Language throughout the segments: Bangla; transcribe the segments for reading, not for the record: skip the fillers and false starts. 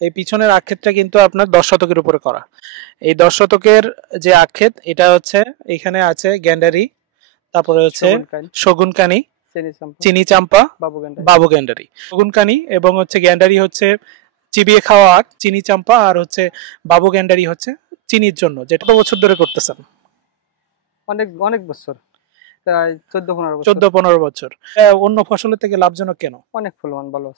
এই পিছনের আক্ষেতটা কিন্তু আপনার 10 শতকের উপরে করা। এই 10 শতকের যে আক্ষেত এটা হচ্ছে এখানে আছে গ্যান্ডারি, তারপরে হচ্ছে শগুনকানি, চিনি চাম্পা, বাবু গ্যান্ডারি। শগুনকানি এবং হচ্ছে গ্যান্ডারি হচ্ছে চিবিয়ে খাওয়া আখ, চিনি চাম্পা আর হচ্ছে বাবু গ্যান্ডারি হচ্ছে চিনির জন্য, যেটা বছর ধরে করতেছেন? অনেক অনেক বছর, প্রায় 14-15 বছর। অন্য ফসলের থেকে লাভজনক কেন? অনেক ফলন ভালো,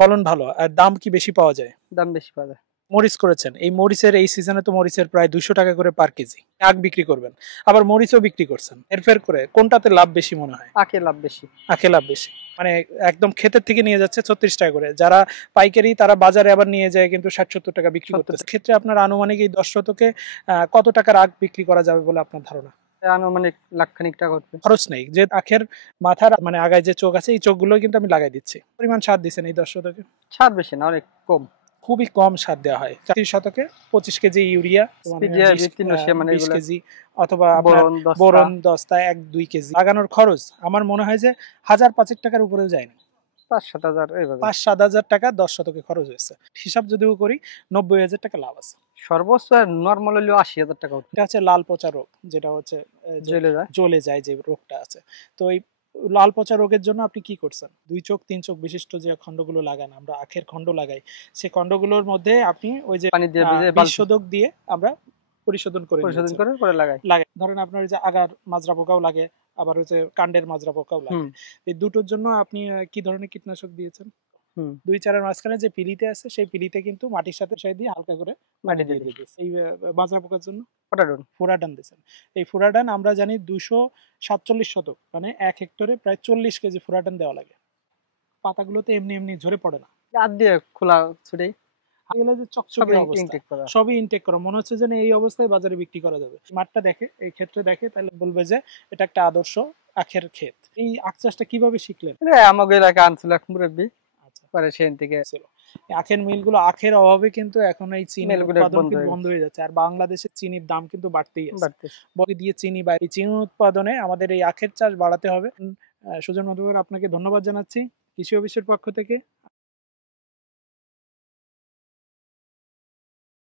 ফলন ভালো, আর দাম কি বেশি পাওয়া যায়? দাম বেশি পাওয়া যায়। মরিচ করেছেন, এই মরিচের এই সিজনে তো মরিচের প্রায় 200 টাকা করে পার কেজি আখ বিক্রি করবেন, আবার মরিচও বিক্রি করছেন, এরফের করে কোনটাতে লাভ বেশি মনে হয়? আখে লাভ বেশি। আখে লাভ বেশি, মানে একদম ক্ষেতের থেকে নিয়ে যাচ্ছে 36 টাকা করে, যারা পাইকারি তারা বাজারে আবার নিয়ে যায় কিন্তু 60-70 টাকা বিক্রি করতেছে। ক্ষেত্রে আপনার আনুমানিক এই 10 শতকে কত টাকার আখ বিক্রি করা যাবে বলে আপনার ধারণা? আনুমানিক লাখখানিক টাকা হচ্ছে। খরচ নেই, যে আখের মাথার মানে আগায় যে চোখ আছে এই চোখগুলো কিন্তু আমি লাগাই দিচ্ছি। পরিমাণ সার দিচ্ছেন এই 10 শতকে? সার বেশি না, অনেক কম, খুবই কম সার দেওয়া হয়। 30 শতকে 25 কেজি ইউরিয়া, 20 কেজি অথবা বোরন দস্তা 1-2 কেজি। লাগানোর খরচ আমার মনে হয় যে 1000-5 টাকার উপরেও যায় না, 5-7 হাজার টাকা 10 শতকে খরচ হয়েছে। হিসাব যদিও করি 90,000 টাকা লাভ আছে সর্বোচ্চ। নর্মাল হলেও 80,000 টাকা। এটা হচ্ছে লাল পচা রোগ, যেটা হচ্ছে জ্বলে যায় যে রোগটা আছে। তো এই লাল পচা রোগের জন্য আপনি কি করছেন? 2 চোখ 3 চোখ বিশিষ্ট যে খণ্ডগুলো লাগান, আমরা আখের খণ্ড লাগাই, সেই খণ্ডগুলোর মধ্যে আপনি ওই যে বিশোধক দিয়ে আমরা পরিশোধন করে লাগাই। ধরেন আপনার যে আগার মাজরা পোকাও লাগে, আবার হচ্ছে কাণ্ডের মাজরা পোকাও লাগে। এই দুটোর জন্য আপনি কি ধরনের কীটনাশক দিয়েছেন? 2-4 এর মাঝখানে যে পিলিতে আছে সেই পিলিতে কিন্তু মাটির সাথে মিশিয়ে দিয়ে হালকা করে মাটি দিয়ে দিয়েছে। এই মাজরা পোকার জন্য ফুরাডান দিয়েছেন। এই ফুরাডান আমরা জানি 247 শতক মানে 1 হেক্টরে প্রায় 40 কেজি ফুরাডান দেওয়া লাগে। পাতাগুলোতে এমনি এমনি ঝরে পড়ে না, হাত দিয়ে খোলা ছুটেই এগুলো যে চকচকে অবস্থা সবই ইনটেক করা, মনে হচ্ছে যেন এই অবস্থায় বাজারে বিক্রি করা যাবে। মাঠটা দেখে, এই ক্ষেত্রে দেখে, তাহলে বলবে যে এটা একটা আদর্শ আখের ক্ষেত। এই আখ চাষটা কিভাবে শিখলেন? আমাদের এলাকা আনছিল এক মুরব্বি, পরে সেখান থেকে ছিল। আখের মিলগুলো, আখের অভাবে কিন্তু এখন এই চিনি উৎপাদন কিন্তু বন্ধ হয়ে যাচ্ছে, আর বাংলাদেশে চিনির দাম কিন্তু বাড়তেই আছে। বকে দিয়ে চিনি বা এই চিনি উৎপাদনে আমাদের এই আখের চাষ বাড়াতে হবে। সুজন মাধবর, আপনাকে ধন্যবাদ জানাচ্ছি কৃষি অফিসের পক্ষ থেকে।